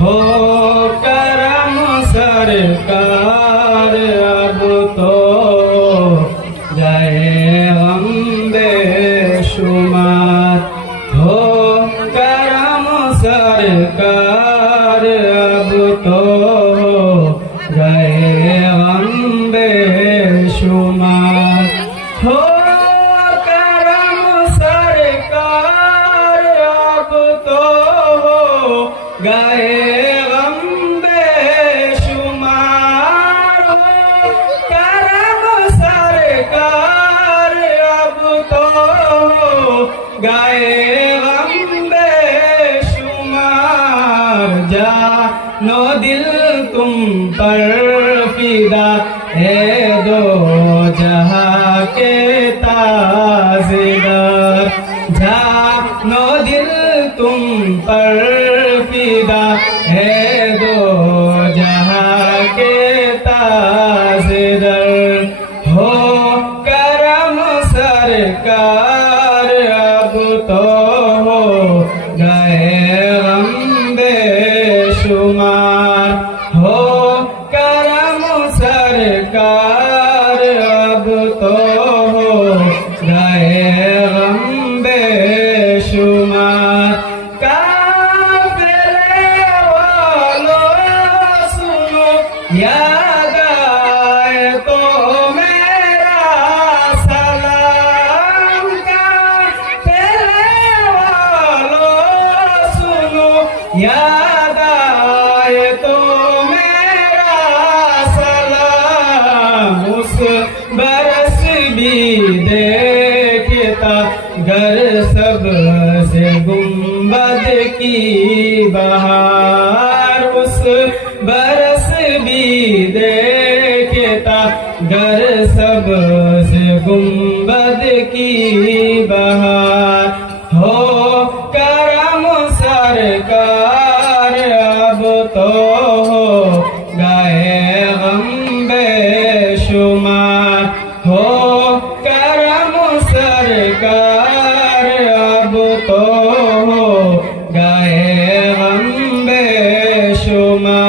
हो करम सरकार अब तो गए हम बेशुमार। हो करम सरकार अब तो गए हम बेशुमार। हो करम सरकार अब तो गए हम बेशुमार। हो करम सरकार अब तो गए हम बेशुमार। जानो दिल तुम पर फिदा है दो जहां के ताज़ेदार। जानो दिल तुम पर फिदा है दो जहां के ताज़ेदार। हो करम सरकार अब तो हो गए हम बेशुमार। हो करम सरकार अब तो हो गए हम बेशुमार। काफ़िले वालों सुनो, याद आए तो मेरा सलाम। काफ़िले वालों सुनो, याद आए तो मेरा सलाम। उस बरस भी देखता घर सब से गुंबद की बहार। उस बरस भी देखता घर सब से गुंबद की बहार। हो करम सरकार अब तो हो गए हम बेशुमार। हो करम सरकार अब तो हो गए हम बेशुमार।